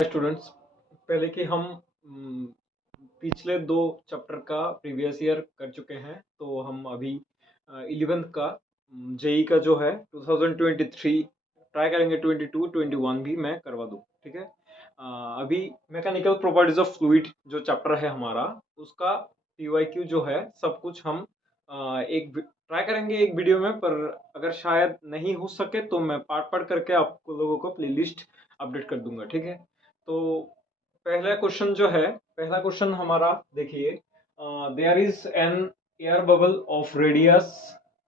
Students, पहले कि हम पिछले दो चैप्टर का प्रीवियस ईयर कर चुके हैं, तो हम अभी 11th का जेई का जो है 2023 ट्राई करेंगे। 22 21 भी मैं करवा दूँ, ठीक है। अभी मैकेनिकल प्रॉपर्टीज ऑफ फ्लूइड जो चैप्टर है हमारा, उसका पीवाईक्यू जो है सब कुछ हम एक ट्राई करेंगे एक वीडियो में, पर अगर शायद नहीं हो सके तो मैं पार्ट पार्ट करके आपको लोगों को प्लेलिस्ट अपडेट कर दूंगा, ठीक है। तो पहला क्वेश्चन जो है, पहला क्वेश्चन हमारा देखिए, there is an air bubble of radius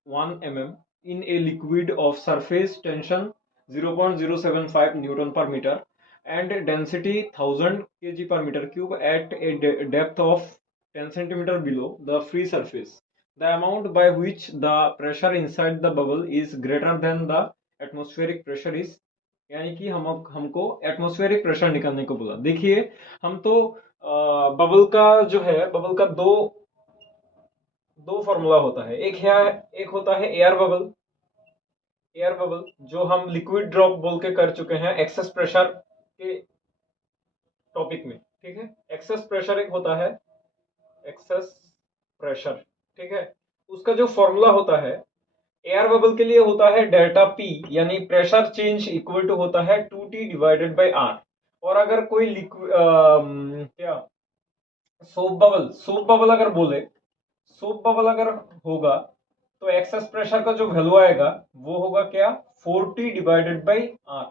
1 mm in a liquid of surface tension 0.075 newton per metre and density 1000 kg per meter cube at a depth of 10 centimeter below the free surface. The amount by which the pressure inside the bubble is greater than the atmospheric pressure is, यानी कि हमको atmospheric pressure निकालने को बोला। देखिए, हम तो bubble का जो है, बबल का दो दो फॉर्मूला होता है। एक होता है एयर बबल। एयर बबल जो हम लिक्विड ड्रॉप बोल के कर चुके हैं एक्सेस प्रेशर के टॉपिक में, ठीक है। एक्सेस प्रेशर एक होता है, एक्सेस प्रेशर, ठीक है। उसका जो फॉर्मूला होता है एयर बबल के लिए होता है डेल्टा पी, यानी प्रेशर चेंज इक्वल टू होता है 2T डिवाइडेड बाई आर। और अगर कोई लिक्विड क्या सोप बबल अगर बोले, सोप बबल अगर होगा तो एक्सेस प्रेशर का जो वैल्यू आएगा वो होगा क्या, 4T डिवाइडेड बाई आर,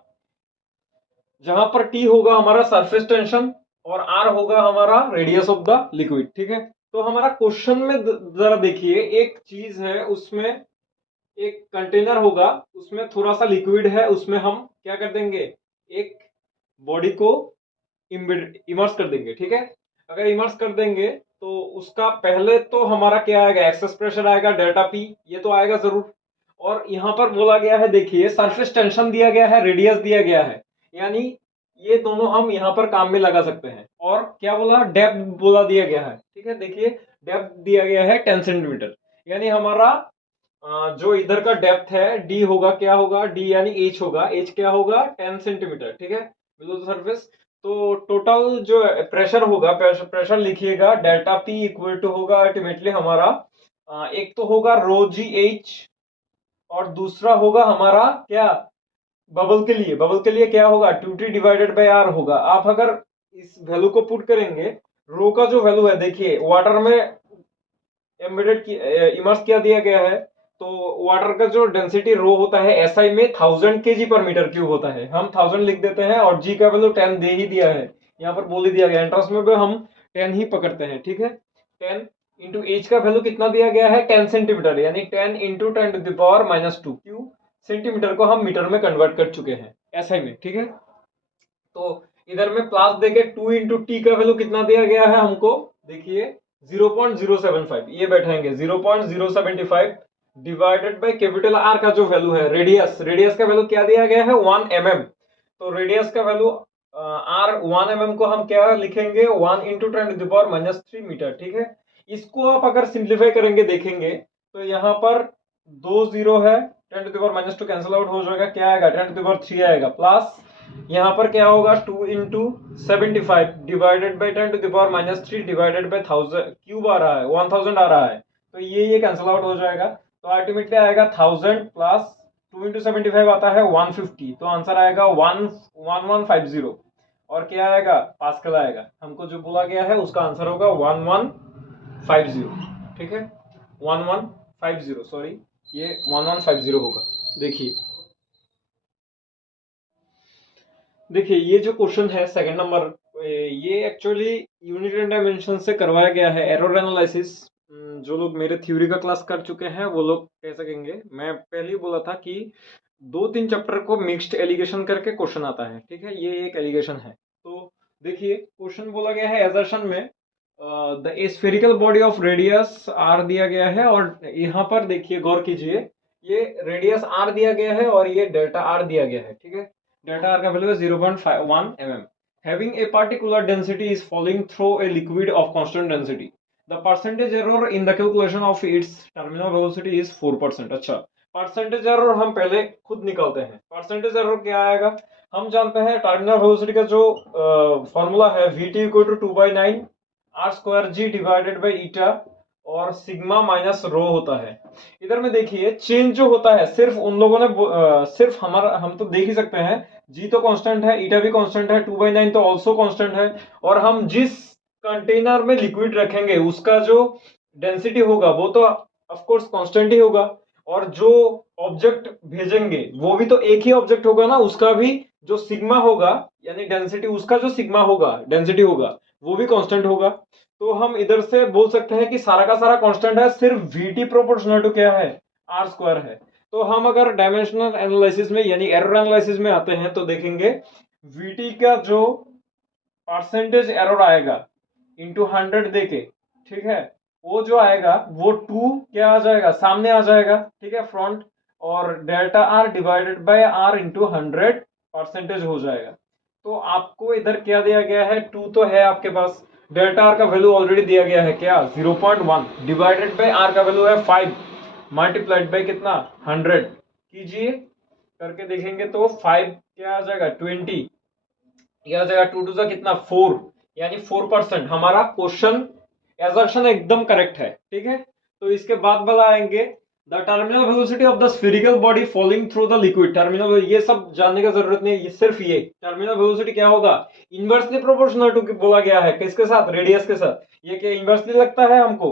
जहां पर टी होगा हमारा सरफेस टेंशन और आर होगा हमारा रेडियस ऑफ द लिक्विड, ठीक है। तो हमारा क्वेश्चन में जरा देखिए, एक चीज है उसमें, एक कंटेनर होगा, उसमें थोड़ा सा लिक्विड है, उसमें हम क्या कर देंगे, एक बॉडी को इमर्स कर देंगे, ठीक है। अगर इमर्स कर देंगे तो उसका पहले तो हमारा क्या आएगा, एक्सेस प्रेशर आएगा डेल्टा पी, ये तो आएगा जरूर। और यहाँ पर बोला गया है, देखिए सरफेस टेंशन दिया गया है, रेडियस दिया गया है, यानी ये दोनों हम यहाँ पर काम में लगा सकते हैं। और क्या बोला, डेप्थ बोला दिया गया है, ठीक है। देखिए डेप्थ दिया गया है 10 सेंटीमीटर, यानी हमारा जो इधर का डेप्थ है डी होगा, क्या होगा, डी यानी एच होगा, एच क्या होगा 10 सेंटीमीटर, ठीक है, बिलो द सरफेस। तो टोटल जो प्रेशर होगा, प्रेशर लिखिएगा डेल्टा पी इक्वल टू होगा अल्टीमेटली हमारा एक तो होगा रो जी एच, और दूसरा होगा हमारा क्या, बबल के लिए क्या होगा 2T डिवाइडेड बाई आर होगा। आप अगर इस वैल्यू को पुट करेंगे, रो का जो वैल्यू है, देखिए वाटर में एम्बेडेड की इमर्स किया दिया गया है, तो वाटर का जो डेंसिटी रो होता है एसआई में 1000 kg पर मीटर क्यूब होता है, हम 1000 लिख देते हैं, और जी का वैल्यू 10 दे ही दिया है, यहाँ पर बोल ही दिया गया, एंट्रेंस में भी हम 10 ही पकड़ते हैं, ठीक है। 10 इंटू एच का वैल्यू कितना दिया गया है 10 सेंटीमीटर, यानी 10 इंटू 10⁻⁻2 क्यू सेंटीमीटर को हम मीटर में कन्वर्ट कर चुके हैं एसआई में, ठीक है। तो इधर में प्लस देके 2 इंटू टी का वैल्यू कितना दिया गया है हमको, देखिए 0.075, ये बैठाएंगे 0.075 डिवाइडेड बाय कैपिटल आर का जो वैल्यू है, रेडियस का वैल्यू क्या दिया गया है 1 mm। तो रेडियस का वैल्यू आर 1 mm को हम क्या लिखेंगे 1 इंटू 10⁻³ मीटर, ठीक है। इसको आप अगर सिंप्लीफाई करेंगे देखेंगे तो यहाँ पर 2 जीरो है, 10⁻² कैंसिल आउट हो जाएगा, क्या आएगा 10⁻³ आएगा, प्लस यहाँ पर क्या होगा 2 into 75 divided by 10⁻³ divided by 1000 cube आ रहा है, 1000 आ रहा है, तो ये कैंसिल आउट हो जाएगा। तो अल्टीमेटली आएगा 1000 प्लस 2 इंटू 75 आता है 150, तो आंसर आएगा 1150। और क्या आएगा, पास्कल आएगा, हमको जो बोला गया है उसका आंसर होगा 1150, ठीक है, 1150, सॉरी ये 1150 होगा। देखिए देखिए ये जो क्वेश्चन है सेकंड नंबर, ये एक्चुअली यूनिट एंड डायमेंशन से करवाया गया है, एरर एनालिसिस। जो लोग मेरे थ्योरी का क्लास कर चुके हैं वो लोग कह सकेंगे, मैं पहले ही बोला था कि 2-3 चैप्टर को मिक्स्ड एलिगेशन करके क्वेश्चन आता है, ठीक है, ये एक एलिगेशन है। तो देखिए क्वेश्चन बोला गया है एजर्शन में the spherical body of radius R दिया गया है, और यहाँ पर देखिए गौर कीजिए, ये रेडियस आर दिया गया है और ये डेल्टा आर दिया गया है, ठीक है। डेल्टा आर का वैल्यू है 0.1 mm। Having a particular density is falling through a liquid of constant density. The percentage error in the calculation of its terminal velocity is 4%। अच्छा, परसेंटेज एरर हम पहले खुद निकालते हैं। परसेंटेज एरर क्या आएगा, हम जानते हैं टर्मिनल वेलोसिटी का जो फॉर्मूला है VT equal to 2/9 r square g divided by eta और सिग्मा माइनस रो होता है। इधर में देखिए चेंज जो होता है सिर्फ उन लोगों ने सिर्फ हमारा हम तो देख ही सकते हैं, जी तो कांस्टेंट है, ईटा भी कांस्टेंट है, 2/9 तो ऑल्सो कांस्टेंट है, और हम जिस कंटेनर में लिक्विड रखेंगे उसका जो डेंसिटी होगा वो तो ऑफ कोर्स कांस्टेंट ही होगा, और जो ऑब्जेक्ट भेजेंगे वो भी तो एक ही ऑब्जेक्ट होगा ना, उसका भी जो सिग्मा होगा यानी डेंसिटी, उसका जो सिग्मा होगा डेंसिटी होगा वो भी कांस्टेंट होगा। तो हम इधर से बोल सकते हैं कि सारा का सारा कांस्टेंट है, सिर्फ VT प्रोपोर्शनल टू क्या है, आर स्क्वायर है। तो हम अगर डायमेंशनल एनालिसिस में यानी एरर एनालिसिस में आते हैं तो देखेंगे VT का जो परसेंटेज एरर आएगा इंटू 100 देके, ठीक है, वो जो आएगा वो 2 क्या आ जाएगा, सामने आ जाएगा, ठीक है, फ्रंट, और delta r divided by r into 100 percentage हो जाएगा। तो आपको इधर क्या दिया गया है, 2 तो है आपके पास, डेल्टा आर का वैल्यू ऑलरेडी दिया गया है क्या, 0.1 डिवाइडेड बाय आर का वैल्यू है 5 मल्टीप्लाइड बाय कितना 100 कीजिए, करके देखेंगे तो 5 क्या आ जाएगा 20, यह जगह 2 टू कितना 4, यानी 4%। हमारा क्वेश्चन एजर्शन एकदम करेक्ट है, ठीक है। तो इसके बाद वाला आएंगे the terminal velocity of the spherical body falling through the liquid terminal, ये सब जानने का जरूरत नहीं, ये सिर्फ ये टर्मिनल वेलोसिटी क्या होगा, इनवर्सली प्रोपोर्शनल टू बोला गया है, किसके साथ, रेडियस के साथ। ये क्या इनवर्सली लगता है हमको,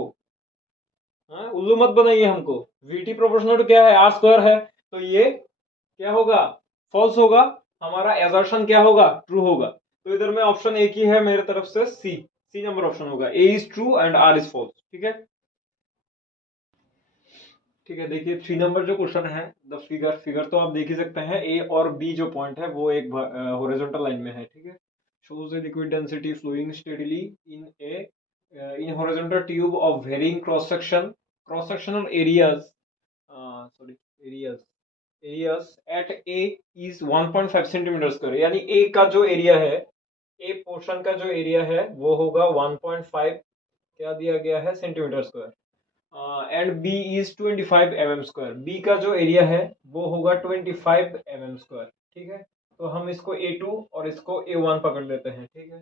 हाँ उल्लू मत बनाइए हमको। VT प्रोपोर्शनल टू क्या है, आर स्क्वायर है, तो ये क्या होगा, फॉल्स होगा, हमारा एजर्शन क्या होगा, ट्रू होगा। तो इधर में ऑप्शन एक ही है मेरे तरफ से, सी नंबर ऑप्शन होगा, A is true and R is false, ठीक है। ठीक है, देखिए 3 नंबर जो क्वेश्चन है, द फिगर तो आप देख ही सकते हैं, ए और बी जो पॉइंट है वो एक हॉरिजॉन्टल लाइन में है, ठीक है। shows a liquid density flowing steadily in a in horizontal tube of varying cross sectional areas, sorry, areas areas at A is 1.5 centimetre square, यानी ए का जो एरिया है, ए पोर्शन का जो एरिया है वो होगा 1.5 क्या दिया गया है centimetre square, and B is 25 mm square, B का जो एरिया है वो होगा 25 mm स्क्वायर, ठीक है। तो हम इसको A2 और इसको A1 पकड़ लेते हैं, ठीक है।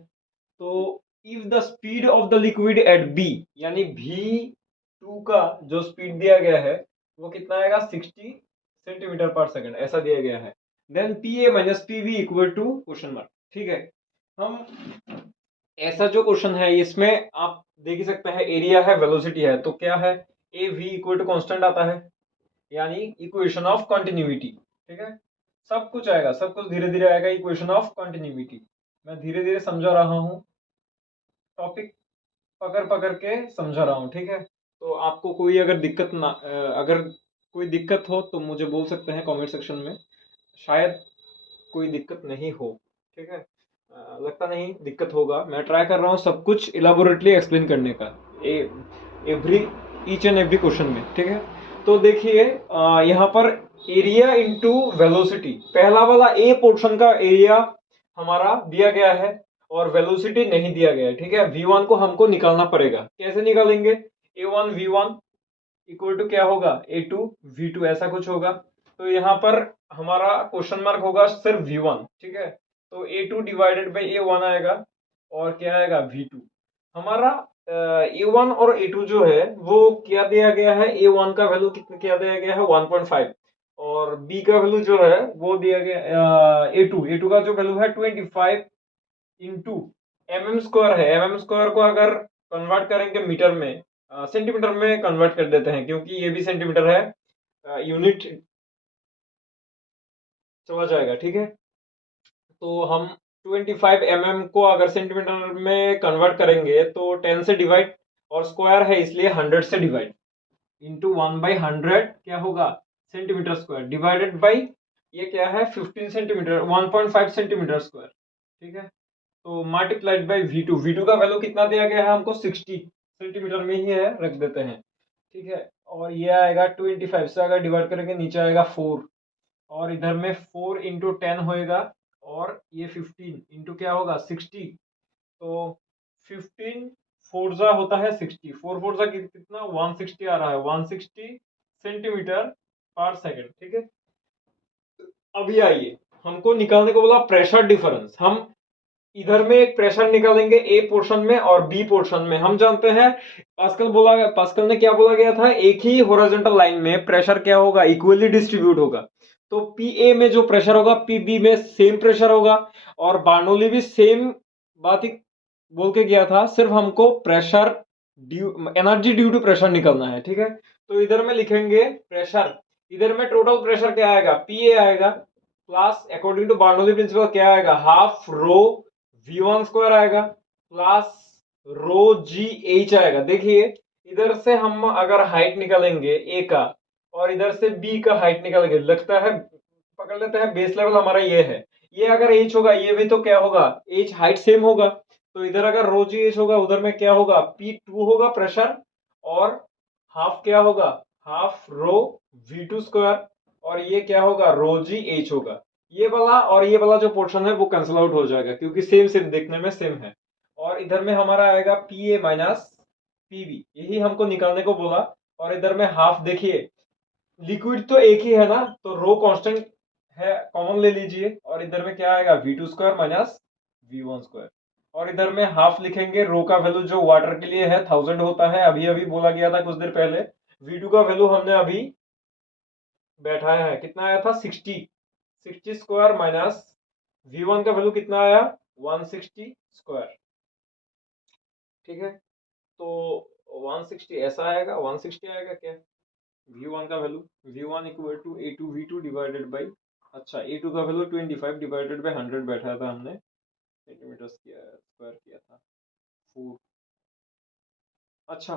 तो if the speed of the liquid at B, यानी V2 का जो स्पीड दिया गया है वो कितना आएगा 60 सेंटीमीटर पर सेकंड, ऐसा दिया गया है, then PA minus PV equal to question mark, ठीक है। हम ऐसा जो क्वेश्चन है इसमें आप देख ही सकते हैं, एरिया है, वेलोसिटी है, तो क्या है, A V equal to constant आता है, यानी इक्वेशन ऑफ कंटिन्यूटी, ठीक है। सब कुछ आएगा, सब कुछ धीरे धीरे आएगा, इक्वेशन ऑफ कंटिन्यूटी। मैं धीरे धीरे समझा रहा हूँ, टॉपिक पकड़ पकड़ के समझा रहा हूँ, ठीक है। तो आपको कोई अगर दिक्कत ना अगर कोई दिक्कत हो तो मुझे बोल सकते हैं कमेंट सेक्शन में, शायद कोई दिक्कत नहीं हो, ठीक है। लगता नहीं दिक्कत होगा, मैं ट्राई कर रहा हूँ सब कुछ इलाबोरेटली एक्सप्लेन करने का, every each and every question में, ठीक है। तो देखिए यहाँ पर एरिया इनटू वेलोसिटी, पहला वाला ए पोर्शन का एरिया हमारा दिया गया है और वेलोसिटी नहीं दिया गया है, ठीक है। V1 को हमको निकालना पड़ेगा, कैसे निकालेंगे, A1 V1 इक्वल टू क्या होगा A2 V2, ऐसा कुछ होगा। तो यहाँ पर हमारा क्वेश्चन मार्क होगा सिर्फ V1, ठीक है। तो A2 डिवाइडेड बाई A1 आएगा, और क्या आएगा V2। हमारा A1 और A2 जो है वो क्या दिया गया है, A1 का वैल्यू कितना क्या दिया गया है 1.5, और B का वैल्यू जो है वो दिया गया A2 का जो वैल्यू है 25 इंटू mm स्क्वायर है, mm स्क्वायर को अगर कन्वर्ट करेंगे मीटर में, सेंटीमीटर में कन्वर्ट कर देते हैं, क्योंकि ये भी सेंटीमीटर है, यूनिट चला जाएगा, ठीक है। तो हम 25 mm को अगर सेंटीमीटर में कन्वर्ट करेंगे तो 10 से डिवाइड, और स्क्वायर है इसलिए 100 से डिवाइड, इंटू 1/100 क्या होगा सेंटीमीटर स्क्वायर, डिवाइडेड बाई ये क्या है 15 सेंटीमीटर 1.5 सेंटीमीटर स्क्वायर, ठीक है। तो मल्टीप्लाइड बाई V2 का वैल्यू कितना दिया गया है हमको 60 सेंटीमीटर में ही है, रख देते हैं, ठीक है। और ये आएगा 25 से अगर डिवाइड करेंगे नीचे आएगा 4, और इधर में 4 इंटू 10 होएगा, और ये 15 इंटू क्या होगा 60, तो 15 फोर्जा होता है 60, 4 फोर्जा कितना 160 आ रहा है, 160 सेंटीमीटर पर सेकंड, ठीक है। अभी आइए, हमको निकालने को बोला प्रेशर डिफरेंस। हम इधर में एक प्रेशर निकालेंगे ए पोर्शन में और बी पोर्शन में। हम जानते हैं पास्कल ने क्या बोला गया था, एक ही हॉरिजॉन्टल लाइन में प्रेशर क्या होगा, इक्वली डिस्ट्रीब्यूट होगा। तो पी ए में जो प्रेशर होगा पी बी में सेम प्रेशर होगा। और बार्नौली भी सेम बात ही बोल के गया था, सिर्फ हमको pressure due energy due to pressure निकलना है, ठीक है। तो इधर में लिखेंगे प्रेशर, इधर में टोटल प्रेशर क्या आएगा, पी ए आएगा, प्लस अकॉर्डिंग टू बार्नौली प्रिंसिपल क्या आएगा, हाफ रो V1 स्क्वायर आएगा, प्लस रो जी एच आएगा। देखिए इधर से हम अगर हाइट निकालेंगे ए का और इधर से बी का हाइट निकालेंगे, लगता है पकड़ लेते हैं बेस लेवल हमारा ये है, ये अगर एच होगा ये भी तो क्या होगा, एच हाइट सेम होगा। तो इधर अगर रो जी एच होगा उधर में क्या होगा, P2 होगा प्रेशर, और हाफ क्या होगा, हाफ रो V2 स्क्वायर, और ये क्या होगा, रो जी एच होगा। ये वाला और ये वाला जो पोर्शन है वो कैंसिल आउट हो जाएगा क्योंकि सेम सेम देखने में सेम है। और इधर में हमारा आएगा P A minus P B, यही हमको निकालने को बोला। और इधर में हाफ, देखिए लिक्विड तो एक ही है ना, तो रो कांस्टेंट है, कॉमन ले लीजिए। और इधर में क्या आएगा, V2 square minus V1 square. और इधर में हाफ लिखेंगे, रो का वैल्यू जो वाटर के लिए है 1000 होता है, अभी अभी बोला गया था कुछ देर पहले। V2 का वैल्यू हमने अभी बैठाया है, कितना आया था, 60 स्क्वायर माइनस V1 का वैल्यू कितना आया, 160 स्क्वायर, ठीक है। तो 160 ऐसा आएगा, 160 आएगा क्या, V1 का value, V1 equal to A2 V2 divided by, अच्छा A2 का वैल्यू 25 डिवाइडेड बाई 100 बैठा था हमने, सेंटीमीटर स्क्वायर किया था 4। अच्छा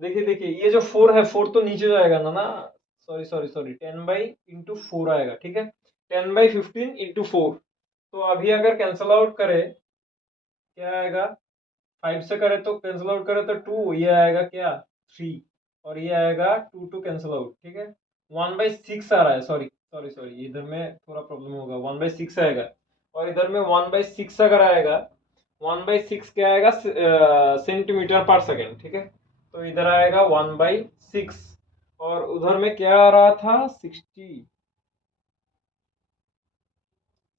देखिए देखिए, ये जो 4 है 4 तो नीचे जाएगा ना sorry sorry sorry, 10 by into 4 आएगा, ठीक है। 10 बाई 15 इंटू 4। तो अभी अगर कैंसल आउट करे क्या आएगा, 5 से करे तो कैंसिल आउट करे तो 2, ये आएगा क्या 3, और ये आएगा 2 टू कैंसिल आउट, ठीक है। 1/6 आ रहा है, सॉरी सॉरी सॉरी, इधर में थोड़ा प्रॉब्लम होगा, 1/6 आएगा। और इधर में 1/6 अगर आएगा, 1/6 क्या आएगा, सेंटीमीटर पर सेकेंड, ठीक है। तो इधर आएगा 1/6, और उधर में क्या आ रहा था, 60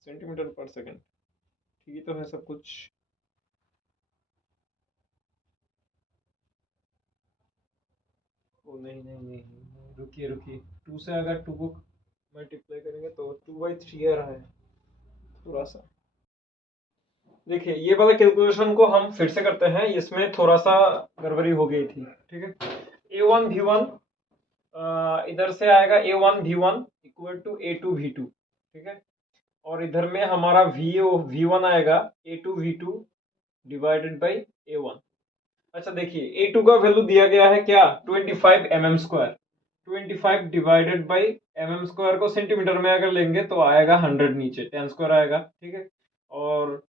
सेंटीमीटर पर सेकेंड, ठीक तो है सब कुछ। ओ नहीं नहीं नहीं, नहीं, रुकिए रुकिए, 2 से अगर 2 को मल्टीप्लाई करेंगे तो 2/3 आ रहा है थोड़ा सा। देखिए ये वाला कैलकुलेशन को हम फिर से करते हैं, इसमें थोड़ा सा गड़बड़ी हो गई थी, ठीक है। A1 V1 इधर से आएगा A1 V1 equal to A2 V2, ठीक है। और इधर में हमारा V1 आएगा A2 V2 divided by A1। अच्छा देखिए A2 का वैल्यू दिया गया है क्या, 25 mm square, 25 divided by mm square को सेंटीमीटर में अगर लेंगे तो आएगा 100, नीचे 10 स्क्वायर आएगा, ठीक है। और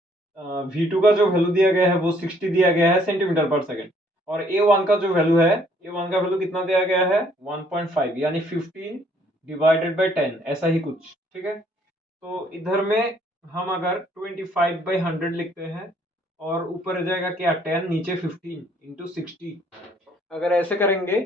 V2 का जो वैल्यू दिया गया है वो 60 दिया गया है सेंटीमीटर पर सेकेंड। और A1 का जो वैल्यू है, A1 का वैल्यू कितना दिया गया है, 1.5, यानी 15 डिवाइडेड बाई 10, ऐसा ही कुछ, ठीक है। तो इधर में हम अगर 25/100 लिखते हैं और ऊपर आ जाएगा क्या 10, नीचे 15 इंटू 60, अगर ऐसे करेंगे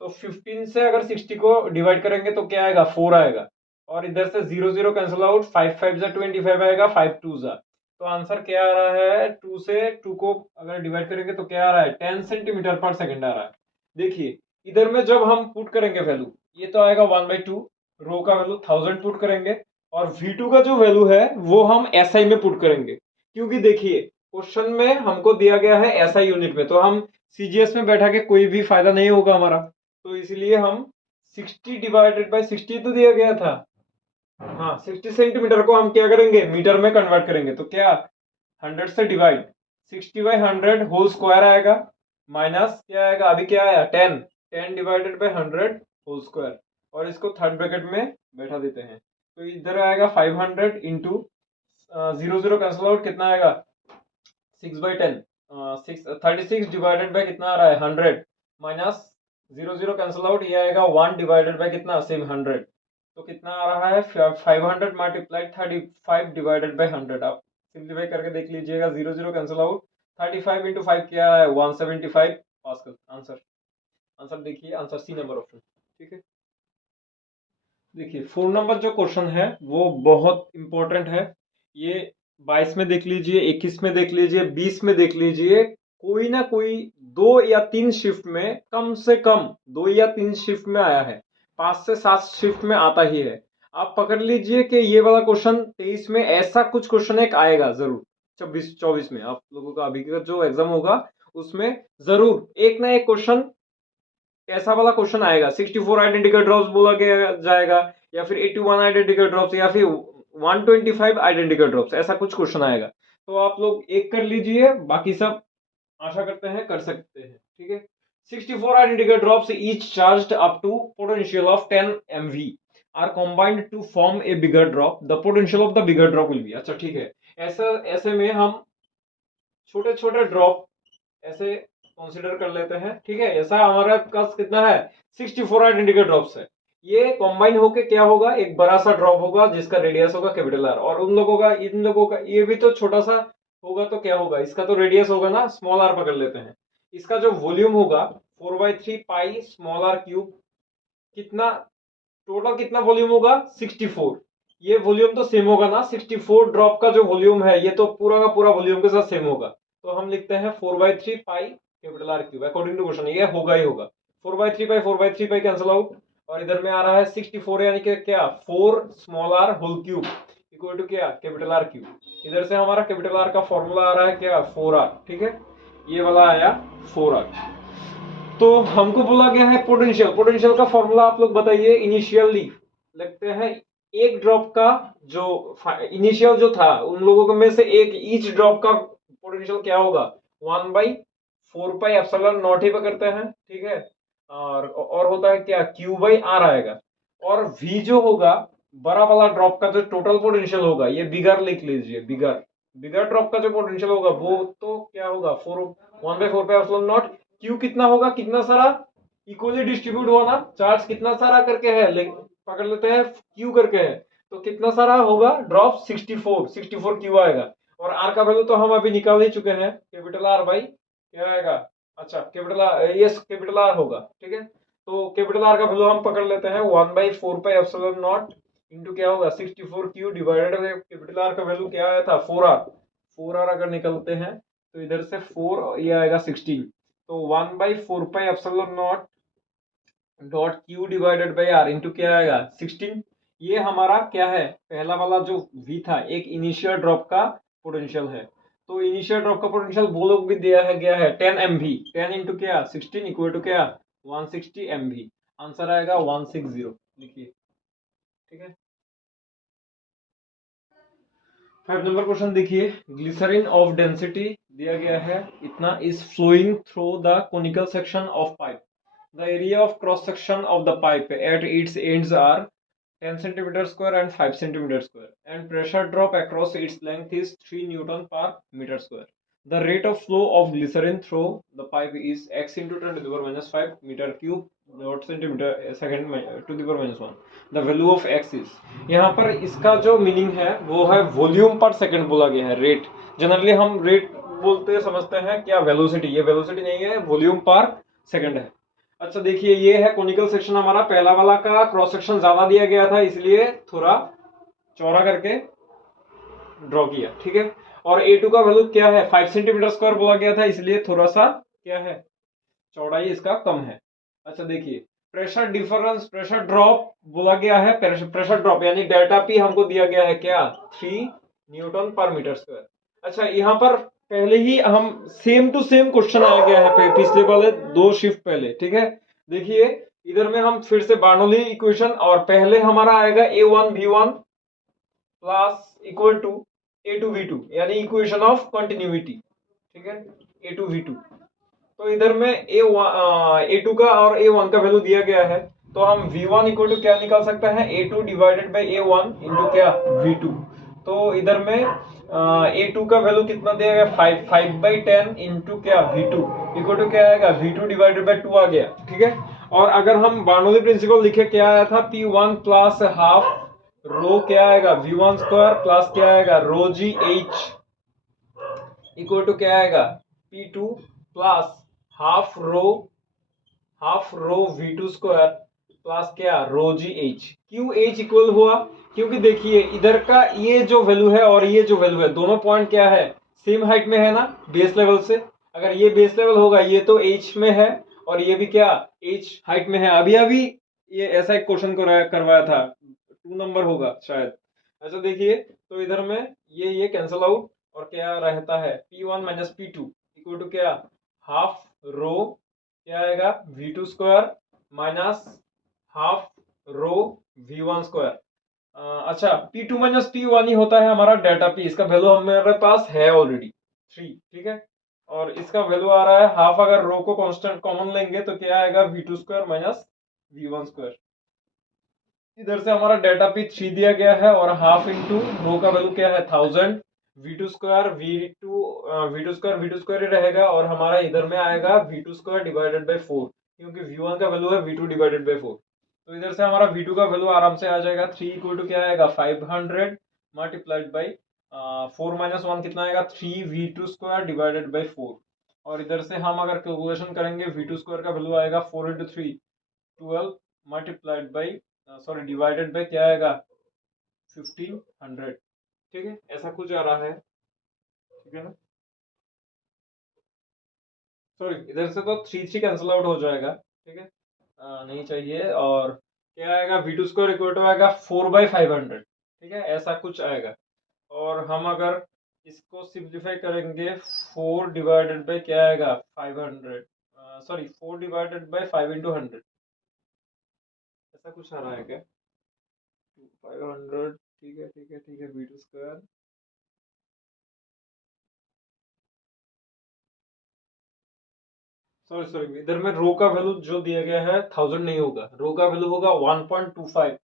तो 15 से अगर 60 को डिवाइड करेंगे तो क्या आएगा, 4 आएगा। और इधर से 0 0 कैंसिल आउट, 5 5 जा 25 आएगा, 5 2 जा, तो आंसर क्या आ रहा है, 2 से 2 को अगर डिवाइड करेंगे तो क्या आ रहा है, 10 सेंटीमीटर पर सेकेंड आ रहा है। देखिए इधर में जब हम पुट करेंगे वैल्यू, ये तो आएगा 1/2, रो का वैल्यू 1000 पुट करेंगे, और V2 का जो वैल्यू है वो हम SI में पुट करेंगे, क्योंकि देखिए क्वेश्चन में हमको दिया गया है SI यूनिट में, तो हम CGS में बैठा के कोई भी फायदा नहीं होगा हमारा, तो इसलिए हम 60 डिवाइडेड बाई 60 तो दिया गया था, हाँ 60 सेंटीमीटर को हम क्या करेंगे, मीटर में कन्वर्ट करेंगे, तो क्या 100 से डिवाइड, 60/100 होल स्क्वायर आएगा, माइनस क्या आएगा, अभी क्या आया 10, 10 डिवाइडेड बाई 100 होल स्क्वायर, और इसको थर्ड ब्रैकेट में बैठा देते हैं। तो इधर आएगा 500 इंटू 0 0 कैंसिल आउट, कितना आएगा 6/10, 36 डिवाइडेड बाई कितना आ रहा है 100, माइनस 0 0 कैंसिल आउट, ये आएगा 1 डिवाइडेड बाई कितना सेम 100, तो कितना आ रहा है 500 मल्टीप्लाइड 35 डिवाइडेड बाई 100। आप सिंप्लीफाई करके देख लीजिएगा, 0 0 कैंसिल आउट, 35 इंटू 5 क्या है 175 पास्कल। आंसर आंसर देखिए, आंसर सी नंबर ऑप्शन, ठीक है। देखिए 4 नंबर जो क्वेश्चन है वो बहुत इंपॉर्टेंट है। ये 22 में देख लीजिए, 21 में देख लीजिए, 20 में देख लीजिए, कोई ना कोई 2 या 3 शिफ्ट में, कम से कम 2 या 3 शिफ्ट में आया है, 5 से 7 शिफ्ट में आता ही है। आप पकड़ लीजिए कि ये वाला क्वेश्चन 23 में ऐसा कुछ क्वेश्चन एक आएगा जरूर। 24 में आप लोगों का अभी का जो एग्जाम होगा उसमें जरूर एक ना एक क्वेश्चन ऐसा वाला क्वेश्चन आएगा। 64 आइडेंटिकल ड्रॉप्स बोला गया जाएगा, या फिर 81 आइडेंटिकल ड्रॉप्स, या फिर 125 आइडेंटिकल ड्रॉप्स, ऐसा कुछ क्वेश्चन आएगा। तो आप लोग एक कर लीजिए, बाकी सब आशा करते हैं कर सकते हैं। ठीक है। 64 identical drops each charged up to potential of 10 MV are combined to form a bigger drop. The potential of the bigger drop will be। अच्छा ठीक है। ऐसा ऐसे में हम छोटे छोटे ड्रॉप ऐसे कंसिडर कर लेते हैं। ठीक है। ऐसा हमारे पास कितना है, 64 आइडेंटिकल ड्रॉप्स है। ये कंबाइन होके क्या होगा, एक बड़ा सा ड्रॉप होगा जिसका रेडियस होगा कैपिटल आर, और उन लोगों का, इन लोगों का ये भी तो छोटा सा होगा, तो क्या होगा, इसका तो रेडियस होगा ना, स्मॉल आर पकड़ लेते हैं। इसका जो वॉल्यूम होगा 4/3 पाई स्मॉल आर क्यूब, कितना टोटल कितना वॉल्यूम होगा 64। ये वॉल्यूम तो सेम होगा ना, 64 ड्रॉप का जो वॉल्यूम है ये तो पूरा का पूरा वॉल्यूम के साथ सेम होगा। तो हम लिखते हैं 4/3 pi capital R cube, according to question ये होगा ही होगा। 4/3 पाई 4/3 पाई कैंसिल आउट, और इधर में आ रहा है 64, यानी कि क्या 4 small r whole cube equal to क्या कैपिटल आर क्यूब। इधर से हमारा कैपिटल आर का फॉर्मूला आ रहा है क्या 4r। ठीक है। ये वाला आया 4r। तो हमको बोला गया है पोटेंशियल, पोटेंशियल का फॉर्मूला आप लोग बताइए। इनिशियली लगते हैं एक ड्रॉप का जो इनिशियल जो था उन लोगों में से एक, ईच ड्रॉप का पोटेंशियल क्या होगा, 1/4πε0 ही पकड़ते हैं। ठीक है। और होता है क्या, Q/R आएगा। और V जो होगा बड़ा वाला ड्रॉप का जो टोटल पोटेंशियल होगा, ये बिगर लिख लीजिए, बिगर बिगर ड्रॉप का जो पोटेंशियल होगा वो तो क्या होगा 1/4πε0। क्यू कितना होगा, कितना सारा इक्वली डिस्ट्रीब्यूट हुआ ना, चार्ज कितना सारा करके है, पकड़ लेते हैं क्यू करके है, तो कितना सारा होगा ड्रॉप 64 क्यू आएगा। और आर का वैल्यू तो हम अभी निकाल ही चुके हैं, कैपिटल आर बाई क्या आएगा, अच्छा capital R, yes capital R होगा। ठीक है। तो कैपिटल आर का वैल्यू हम पकड़ लेते हैं 1/4πε0 इंटू क्या होगा 64 Q divided by capital R का वैल्यू क्या आया था 4r अगर निकलते हैं तो इधर से 4 ये आएगा 16। तो 1/4πε0 dot Q divided by R into क्या आएगा 16। ये हमारा क्या है, पहला वाला जो v था, एक इनिशियल ड्रॉप का पोटेंशियल है। तो इनिशियल ड्रॉप का पोटेंशियल वो लोग भी दिया है गया है 10 MV, 10 इंटू क्या 16 इक्वल टू क्या 160 MV। आंसर आएगा 160, लिखिए। ठीक है। 5 नंबर क्वेश्चन देखिए, ग्लिसरीन ऑफ डेंसिटी दिया गया है इतना, is flowing through the conical section of pipe. The area of cross section of the pipe at its ends are 10 centimeter square and 5 centimeter square, and pressure drop across its length is 3 Newton per meter square. The rate of flow of glycerin through the pipe is x into 10 to the power minus 5 meter cube dot centimeter second to the power minus 1. The value of x is, यहाँ पर इसका जो meaning है वो है volume पर second बोला गया है। रेट जनरली हम रेट बोलते समझते हैं क्या वेलोसिटी, ये वेलोसिटी नहीं है, वॉल्यूम पर सेकंड है। अच्छा देखिए, ये है कोनिकल सेक्शन हमारा, पहला वाला का क्रॉस सेक्शन ज्यादा दिया गया था इसलिए थोड़ा चौड़ा करके ड्रॉ किया। ठीक है। और A2 का वैल्यू क्या है 5 सेंटीमीटर स्क्वायर बोला गया था इसलिए थोड़ा सा क्या है, चौड़ाई इसका कम है। अच्छा देखिए, प्रेशर डिफरेंस, प्रेशर ड्रॉप बोला गया है, प्रेशर ड्रॉप यानी डेल्टा पी हमको दिया गया है क्या 3 न्यूटन पर मीटर स्क्वायर। अच्छा यहाँ पर पहले ही हम सेम टू सेम क्वेश्चन आ गया है पिछले वाले 2 शिफ्ट पहले। ठीक है। देखिए इधर में हम फिर से बार्नौली इक्वेशन, और पहले हमारा आएगा A1V1 plus equal to A2V2 यानी इक्वेशन ऑफ कंटिन्यूटी। ठीक है। A2V2, तो इधर में A2 का और A1 का वैल्यू दिया गया है, तो हम V1 इक्वल टू क्या निकाल सकते हैं A2 divided by A1 into क्या V2। तो इधर में A2 का वैल्यू कितना दिया गया 5/10 इंटू क्या V2 इक्वल टू क्या आएगा V2 डिवाइडेड बाई 2 आ गया। ठीक है। और अगर हम बार्नौली प्रिंसिपल लिखे क्या आया था P1 प्लस हाफ रो क्या आएगा V1 स्क्वायर प्लस क्या आएगा रो GH इक्वल टू क्या आएगा P2 plus half rho V2 square plus क्या रो जी एच। क्यों एच इक्वल हुआ? क्योंकि देखिए इधर का ये जो वैल्यू है और ये जो वैल्यू है दोनों पॉइंट क्या है, सेम हाइट में है ना बेस लेवल से। अगर ये बेस लेवल होगा ये तो एच में है और ये भी क्या एच हाइट में है। अभी अभी ये ऐसा एक क्वेश्चन करवाया था, 2 नंबर होगा शायद। अच्छा देखिए तो इधर में ये कैंसिल आउट और क्या रहता है P1 minus P2 equal to क्या हाफ रो क्या आएगा V2 square minus half rho V1 square. अच्छा P2 माइनस P1 ही होता है हमारा डेल्टा P, इसका वैल्यू हमारे पास है ऑलरेडी 3, ठीक है। और इसका वैल्यू आ रहा है हाफ, अगर रो को कांस्टेंट कॉमन लेंगे तो क्या आएगा V2 square minus V1 square. इधर से हमारा डेल्टा पी 3 दिया गया है और हाफ इंटू रो का वैल्यू क्या है 1000, V2 स्क्वायर V2 स्क्वायर ही रहेगा और हमारा इधर में आएगा V2 स्क्वायर डिवाइडेड बाई 4, क्योंकि V1 का वैल्यू है V2 डिवाइडेड बाई 4। तो इधर से हमारा V2 का वैल्यू आराम से आ जाएगा 3 इक्वल टू क्या आएगा 500 मल्टीप्लाइड बाई 4 माइनस 1 कितना आएगा 3V2 स्क्वायर डिवाइडेड बाई 4। और इधर से हम अगर कैलकुलेशन करेंगे V2 स्क्वायर का वैल्यू आएगा 4 into 3 12 multiplied by sorry divided by क्या आएगा 1500, ठीक है ऐसा कुछ आ रहा है, ठीक है ना। सॉरी इधर से तो 3 कैंसिल आउट हो जाएगा, ठीक है नहीं चाहिए। और क्या आएगा V2 स्क्वायर इक्वल टू आएगा 4/500, ठीक है ऐसा कुछ आएगा। और हम अगर इसको सिंप्लीफाई करेंगे 4 डिवाइडेड बाई क्या आएगा 500, सॉरी 4 डिवाइडेड बाई 5 इंटू 100, ऐसा कुछ आ रहा है क्या 500, ठीक है ठीक है ठीक है V2 स्क्वायर सॉरी सॉरी इधर में रो का वैल्यू जो दिया गया है 1000 नहीं होगा, रो का वैल्यू होगा 1.25,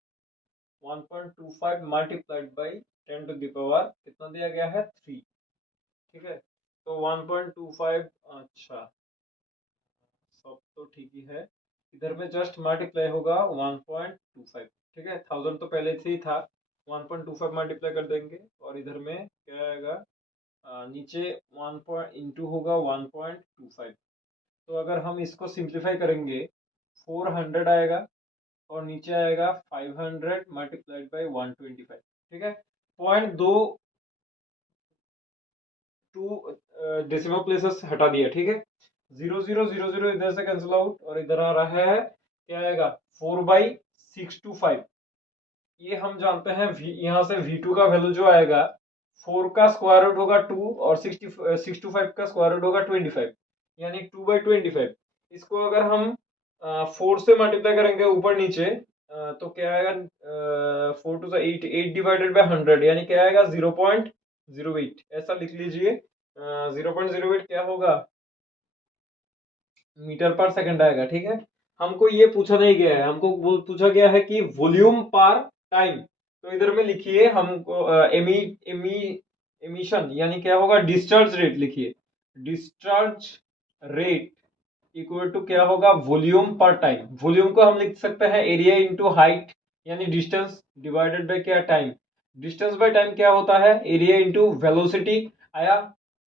1.25 multiplied by 10 to the power कितना दिया गया है 3, ठीक है। तो 1.25 अच्छा सब तो ठीक ही है, इधर में जस्ट मल्टीप्लाई होगा 1.25, ठीक है 1000 तो पहले से ही था 1.25 मल्टीप्लाई कर देंगे और इधर में क्या आएगा नीचे 1 पॉइंट इंटू होगा 1.25। तो अगर हम इसको सिंप्लीफाई करेंगे 400 आएगा और नीचे आएगा 500 मल्टीप्लाइड बाई 125, ठीक है। पॉइंट दो टू डेसिमल प्लेसेस हटा दिया, ठीक है 0 0 0 0 इधर से कैंसिल आउट और इधर आ रहा है क्या आएगा 4/625। ये हम जानते हैं यहाँ से V2 का वैल्यू जो आएगा 4 का स्क्वायर रूट होगा 2 और 625 का स्क्वायर रूट होगा 25, यानी 2/25। इसको अगर हम 4 से मल्टीप्लाई करेंगे ऊपर नीचे तो क्या आएगा 4 टू 8, 8 डिवाइडेड बाय 100 यानी क्या आएगा 0.08, ऐसा लिख लीजिए 0.08 क्या होगा मीटर पर सेकंड आएगा, ठीक है। हमको ये पूछा नहीं गया है, हमको पूछा गया है कि वॉल्यूम पर टाइम। तो इधर में लिखिए हमको एमिशन यानी क्या होगा डिस्चार्ज रेट, लिखिए डिस्चार्ज रेट इक्वल टू क्या होगा वॉल्यूम पर टाइम। वॉल्यूम को हम लिख सकते हैं एरिया इंटू हाइट यानी डिस्टेंस डिवाइडेड बाय क्या टाइम। डिस्टेंस बाय टाइम क्या होता है एरिया इंटू वेलोसिटी आया,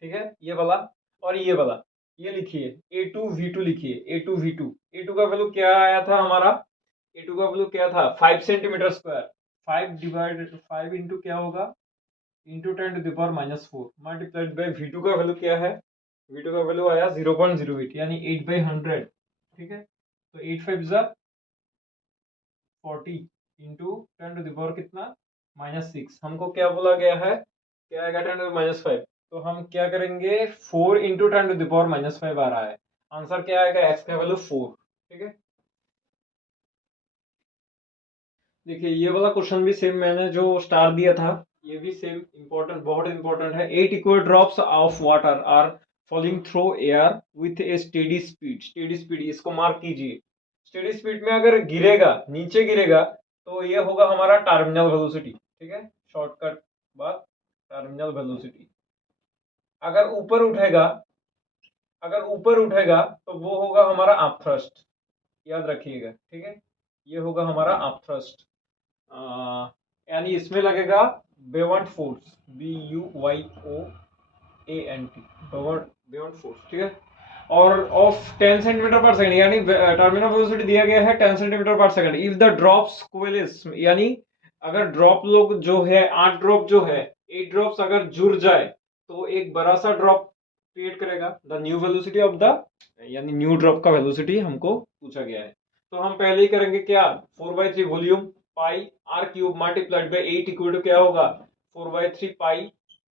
ठीक है ये वाला। और ये वाला ये लिखिए A2V2 लिखिए A2V2 का वैल्यू क्या आया था हमारा A2 का वैल्यू क्या था 5 सेंटीमीटर स्क्वायर। 5 डिवाइडेड 5 इंटू क्या होगा into 10 to the power -4 multiplied by V2 का वैल्यू क्या है V2 का वैल्यू आया 0.08 यानी 8/100, ठीक है। तो 8 5 जा 40 इंटू 10 टू द पावर कितना -6। हमको क्या बोला गया है क्या आएगा 10 टू -5। तो हम क्या करेंगे 4 इंटू 10 टू द पावर -5 आ रहा है, आंसर क्या आएगा एक्स का वैल्यू 4, ठीक है। देखिए ये वाला क्वेश्चन भी सेम मैंने जो स्टार दिया था ये भी सेम इंपॉर्टेंट बहुत इंपॉर्टेंट है। 8 equal drops of water are falling through air with a steady speed. Steady speed इसको मार्क कीजिए, स्टेडी स्पीड में अगर गिरेगा नीचे गिरेगा तो ये होगा हमारा टर्मिनल वेलोसिटी, ठीक है शॉर्टकट बात टर्मिनल वेलोसिटी। अगर ऊपर उठेगा अगर ऊपर उठेगा तो वो होगा हमारा अप थ्रस्ट, याद रखिएगा, ठीक है ये होगा हमारा अप थ्रस्ट। यानी इसमें लगेगा बेवंट फोर्स BUYOANT बेवंट फोर्स, ठीक है। और ऑफ 10 सेंटीमीटर पर सेकंड, यानी टर्मिनल वेलोसिटी दिया गया है 10 सेंटीमीटर पर सेकंड। इफ द ड्रॉप्स कोएलिस, यानी अगर ड्रॉप लोग जो है 8 ड्रॉप जो है 8 ड्रॉप्स अगर जुड़ जाए तो एक बड़ा सा ड्रॉप क्रिएट करेगा। The new velocity of the, यानी न्यू ड्रॉप का वेलोसिटी हमको पूछा गया है। तो हम पहले ही करेंगे क्या, 4/3 volume pi r cube multiplied by 8 equal to क्या होगा 4/3 पाई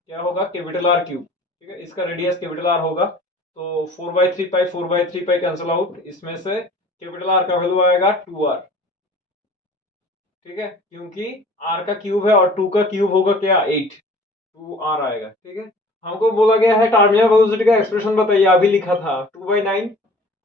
क्या होगा कैपिटल आर क्यूब। ठीक है, इसका रेडियस कैपिटल आर होगा। तो 4/3 पाई कैंसिल आउट, इसमें से कैपिटल आर का वैल्यू आएगा 2r। ठीक है, क्योंकि r का क्यूब है और 2 का क्यूब होगा क्या 8, 2r आएगा। ठीक है, हमको बोला गया है टर्मिनल वेलोसिटी का एक्सप्रेशन बताइए, अभी लिखा था 2/9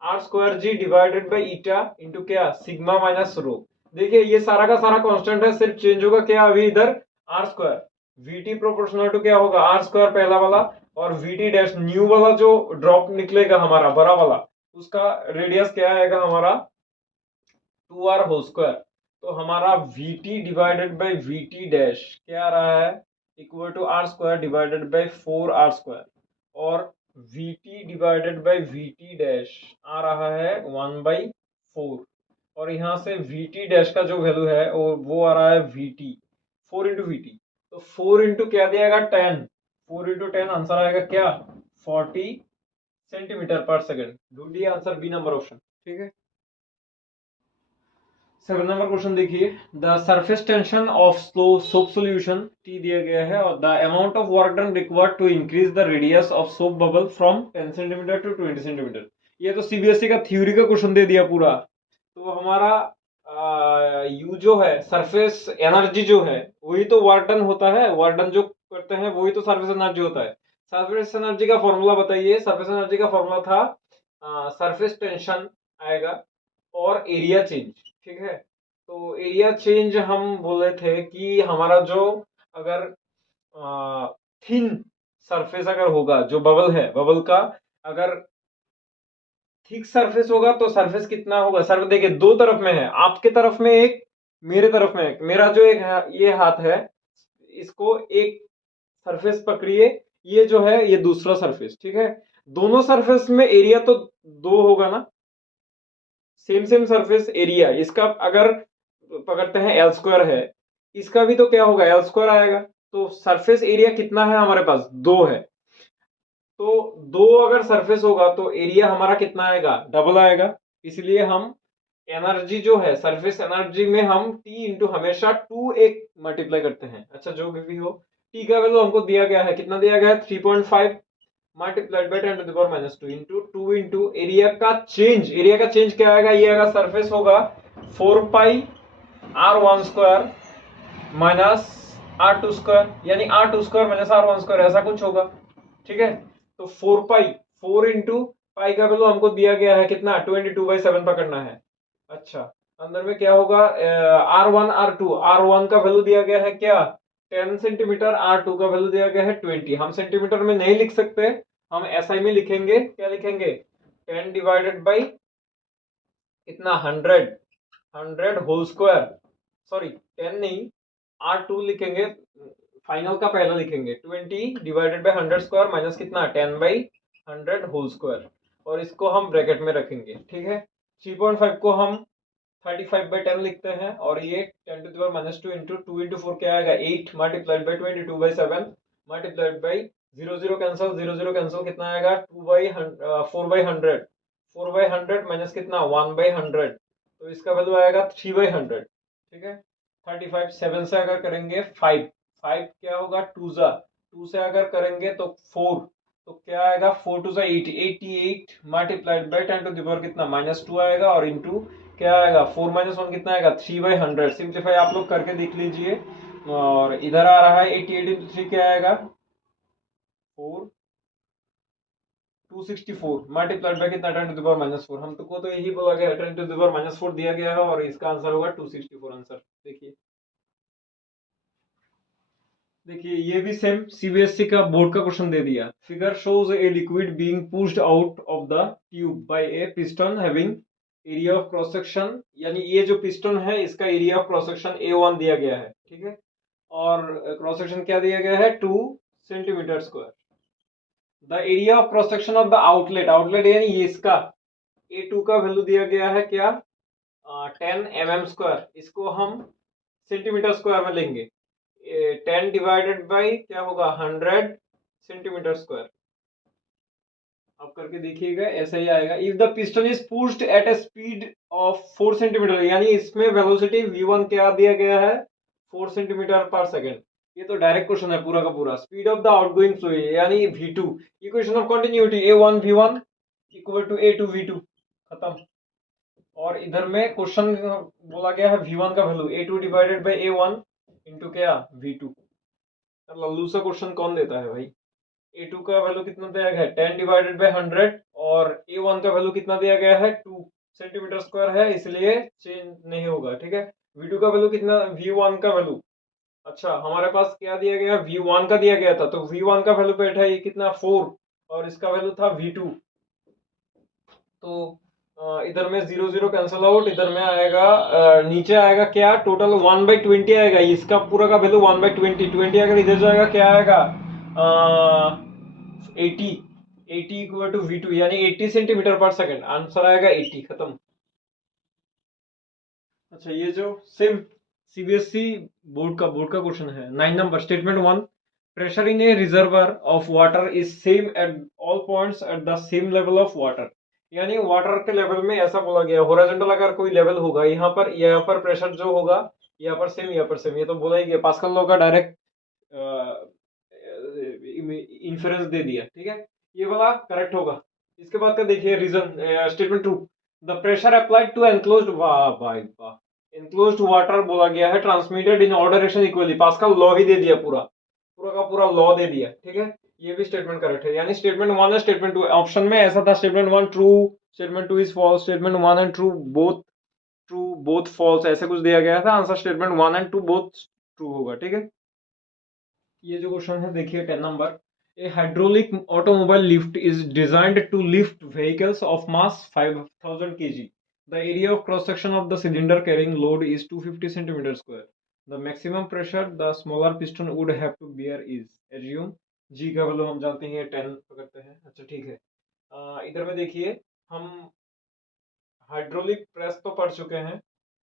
r square g divided by eta into क्या सिग्मा माइनस रो। देखिए ये सारा का सारा कांस्टेंट है, सिर्फ चेंज होगा क्या अभी इधर r square, vt proportional to क्या होगा r स्क्वायर पहला वाला, और vt डैश न्यू वाला जो ड्रॉप निकलेगा हमारा बड़ा वाला, उसका रेडियस क्या आएगा हमारा 2r होल स्क्वायर। तो हमारा vt divided by vt dash क्या आ रहा है equal to r square divided by 4r square, और vt divided by vt dash आ रहा है 1/4, और यहाँ से vt डैश का जो वैल्यू है वो आ रहा है vt 4 इंटू vt। तो 4 इंटू क्या दिया 10, 4 इंटू 10 आंसर आएगा क्या 40 सेंटीमीटर पर सेकंड। ढूंढिए आंसर बी नंबर ऑप्शन। ठीक है, 7 नंबर क्वेश्चन देखिए, the surface tension of soap solution T दिया गया है और the amount of work done required to increase the radius of soap bubble from 10 centimetre to 20 centimetre. ये तो सीबीएसई का थ्योरी का क्वेश्चन दे दिया पूरा। तो हमारा यू जो है सरफेस एनर्जी जो है वही तो वर्क डन होता है, वर्क डन जो करते हैं वही तो सरफेस एनर्जी होता है। सरफेस एनर्जी का फॉर्मूला बताइए। सरफेस एनर्जी का फॉर्मूला था सरफेस टेंशन आएगा और एरिया चेंज। ठीक है, तो एरिया चेंज हम बोले थे कि हमारा जो अगर थिन सरफेस अगर होगा, जो बबल है बबल का अगर थिक सरफेस होगा तो सरफेस कितना होगा, सर देखिए दो तरफ में है, आपके तरफ में एक मेरे तरफ में एक, मेरा जो एक ये हाथ है इसको एक सरफेस पकड़िए, ये जो है ये दूसरा सरफेस। ठीक है, दोनों सरफेस में एरिया तो दो होगा ना, सेम सेम सरफेस एरिया। इसका अगर पकड़ते हैं एल स्क्वायर है, इसका भी तो क्या होगा एल स्क्वायर आएगा। तो सरफेस एरिया कितना है हमारे पास दो है, तो दो अगर सरफेस होगा तो एरिया हमारा कितना आएगा डबल आएगा। इसलिए हम एनर्जी जो है सरफेस एनर्जी में हम टी इंटू हमेशा 2 एक मल्टीप्लाई करते हैं। अच्छा जो भी हो, टी का वैल्यू हमको दिया गया है, कितना दिया गया है 3.5 multiplied by 10 to the power minus 2 into 2 into area का चेंज। एरिया का चेंज क्या आएगा, ये आएगा सरफेस होगा 4 पाई r1 square minus r2 square, यानी r2 square minus r1 square ऐसा कुछ होगा। ठीक है, तो 4 पाई 4 इंटू पाई का वैल्यू हमको दिया गया है कितना 22/7 पकड़ना है। अच्छा अंदर में क्या होगा R1 का वैल्यू दिया गया है क्या 10 सेंटीमीटर, R2 का वैल्यू दिया गया है 20। हम सेंटीमीटर में नहीं लिख सकते, हम एसआई में लिखेंगे। क्या लिखेंगे 10 डिवाइडेड बाई कितना 100 होल स्क्वायर, सॉरी 10 नहीं R2 लिखेंगे, फाइनल का पहला लिखेंगे 20 डिवाइडेड बाई 100 स्क्वायर माइनस कितना 10/100 होल स्क्वायर, और इसको हम ब्रैकेट में रखेंगे। ठीक है, 3.5 को हम 35/10 लिखते हैं, और ये 10 to the power minus 2 into 2 into 4 क्या आएगा 8 multiplied by 22/7 multiplied by 0 0 cancel कितना आएगा 4/100 4/100 माइनस कितना 1/100, तो इसका वैल्यू आएगा 3/100। ठीक है, 35 7 से अगर करेंगे 5 5 क्या होगा 2 से अगर करेंगे तो 4, तो क्या आएगा 4 2 88 multiplied by 10 to the power कितना -2 आएगा, और इंटू क्या आएगा 4 - 1 कितना आएगा 3/100। सिंप्लीफाई आप लोग करके देख लीजिए, और इधर आ रहा है 88 इंटू 3 क्या आएगा 4 264 मल्टीप्लाइड बाय कितना 10 टू द पावर -4। हम तो को तो यही बोला गया 10 टू द पावर -4 दिया गया है, और इसका आंसर होगा 264 आंसर। देखिए देखिए ये भी सेम सीबीएसई का बोर्ड का क्वेश्चन दे दिया। Figure shows a liquid being pushed out of the tube bye A piston having area of cross section, यानी ये जो पिस्टन है इसका area of cross section A1 दिया गया है। ठीक है, और क्रॉस सेक्शन क्या दिया गया है 2 centimetre square. The area of cross section of the outlet, outlet यानी ये इसका A2 का वैल्यू दिया गया है क्या, 10 mm²। इसको हम सेंटीमीटर स्क्वायर में लेंगे। 10 डिवाइडेड बाई क्या होगा, 100 सेंटीमीटर स्क्वायर। आप करके देखिएगा, ऐसा ही आएगा। If the piston is pushed at a speed of 4 centimetre, यानी इसमें वेलोसिटी v1 क्या दिया गया है, 4 सेंटीमीटर पर सेकेंड। ये तो डायरेक्ट क्वेश्चन है पूरा का पूरा। Speed of the outgoing fluid यानी v2, equation of continuity a1 v1 equal to a2 v2, खत्म। और इधर में क्वेश्चन बोला गया है v1 का value a2 divided by a1 into क्या v2। लल्लू सा क्वेश्चन कौन देता है भाई। a2 का वैल्यू कितना दिया गया है, 10 डिवाइडेड बाय 100, और a1 का वैल्यू कितना दिया गया है, 2 सेंटीमीटर स्क्वायर है, इसलिए चेंज नहीं होगा, ठीक है। v2 का वैल्यू कितना, v1 का वैल्यू, अच्छा हमारे पास क्या दिया गया, v1 का दिया गया था, तो v1 का वैल्यू बैठा ये कितना 4, और इसका वैल्यू था v2। तो इधर में 0 0 कैंसिल आउट, इधर में आएगा नीचे आएगा क्या, टोटल 1/20 आएगा, इसका पूरा का वैल्यू 1/20, अगर इधर जाएगा क्या आएगा, 80, 80 इक्वल टू v2 यानी 80 सेंटीमीटर पर सेकंड, आंसर आएगा 80, खत्म। अच्छा ये जो सेम सीबीएसई बोर्ड का क्वेश्चन है, 9 number, statement 1, pressure in A reservoir of water is same at all points at the same level of water, यानी वाटर के लेवल में ऐसा बोला गया, हॉरिजॉन्टल अगर कोई लेवल होगा, यहाँ पर प्रेशर जो होगा, यहाँ पर सेम, यहाँ पर सेम, ये तो बोला ही गया, पास्कल लॉ का डायरेक्ट इन्फ्रेंस दे दिया, ठीक है, ये वाला करेक्ट होगा। इसके बाद का देखिए reason, statement 2, the pressure applied to enclosed, वाह भाई वाह, एनक्लोज्ड वाटर बोला गया है, transmitted in all direction equally, Pascal law ही दे दिया, पूरा पूरा का पूरा लॉ दे दिया, ठीक है। ये भी स्टेटमेंट करेक्ट है, यानी स्टेटमेंट 1 है, स्टेटमेंट 2, ऑप्शन में ऐसा था, statement 1 true, statement 2 is false, statement 1 and true both false, ऐसे कुछ दिया गया था, answer statement 1 and 2 both true होगा, ठीक है। ये जो क्वेश्चन है देखिए 10 number, a hydraulic automobile lift is designed to lift vehicles of mass 5000 kg, the area of cross section of the cylinder carrying load is 250 centimetre square, the maximum pressure the smaller piston would have to bear is, assume, g का value हम जानते हैं 10 पकड़ते हैं, अच्छा ठीक है। इधर में देखिए हम हाइड्रोलिक प्रेस तो पढ़ चुके हैं,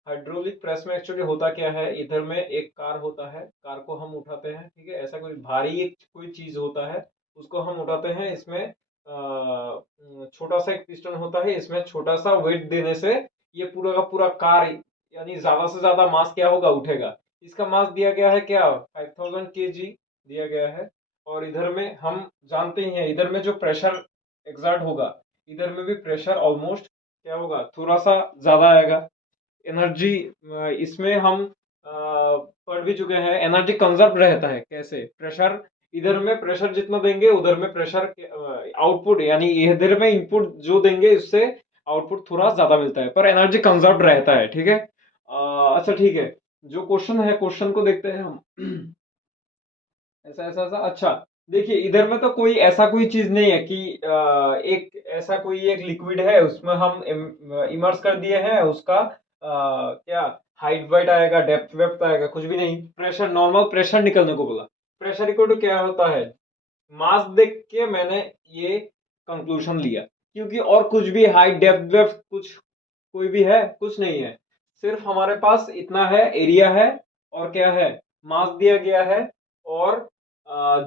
हाइड्रोलिक प्रेस में एक्चुअली होता क्या है, इधर में एक कार होता है, कार को हम उठाते हैं, ठीक है, ऐसा कोई भारी एक कोई चीज होता है, उसको हम उठाते हैं, इसमें छोटा सा एक पिस्टन होता है, इसमें छोटा सा वेट देने से ये पूरा का पूरा कार, यानी ज्यादा से ज्यादा मास क्या होगा, उठेगा। इसका मास दिया गया है क्या, 5000 kg दिया गया है, और इधर में हम जानते ही हैं, इधर में जो प्रेशर एग्जर्ट होगा, इधर में भी प्रेशर ऑलमोस्ट क्या होगा, थोड़ा सा ज्यादा आएगा। एनर्जी इसमें हम पढ़ भी चुके हैं, एनर्जी कंजर्व रहता है, कैसे, प्रेशर, इधर में प्रेशर जितना देंगे उधर में प्रेशर आउटपुट, यानी इधर में इनपुट जो देंगे उससे आउटपुट थोड़ा ज्यादा मिलता है, पर एनर्जी कंजर्व रहता है, ठीक है। अच्छा ठीक है, जो क्वेश्चन है क्वेश्चन को देखते हैं हम। ऐसा ऐसा ऐसा, अच्छा देखिए इधर में तो कोई ऐसा कोई चीज नहीं है कि एक ऐसा कोई एक लिक्विड है, उसमें हम इमर्स कर दिए हैं, उसका क्या हाइट वाइट आएगा, डेप्थ वेप्थ आएगा, कुछ भी नहीं, प्रेशर, नॉर्मल प्रेशर निकलने को बोला। प्रेशर इक्वल टू क्या होता है, मास देख के मैंने ये कंक्लूजन लिया, क्योंकि और कुछ भी हाइट डेप्थ वेप्थ कुछ कोई भी है, कुछ नहीं है, सिर्फ हमारे पास इतना है, एरिया है, और क्या है, मास दिया गया है, और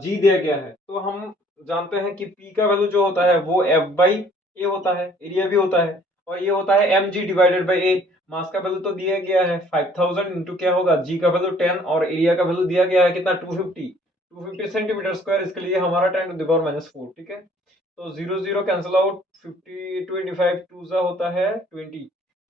जी दिया गया है, तो हम जानते हैं कि पी का वैल्यू जो होता है वो एफ बाई ए होता है, एरिया भी होता है, और ये होता है एम जी डिवाइडेड बाई ए, मास का वैल्यू तो दिया गया है 5000 इंटू क्या होगा, जी का वैल्यू 10, और एरिया का वैल्यू दिया गया है कितना, 250 सेंटीमीटर स्क्वायर, इसके लिए हमारा 10⁻⁻⁴, ठीक है। तो 0 0 कैंसिल आउट, 50 25 टू सा होता है 20,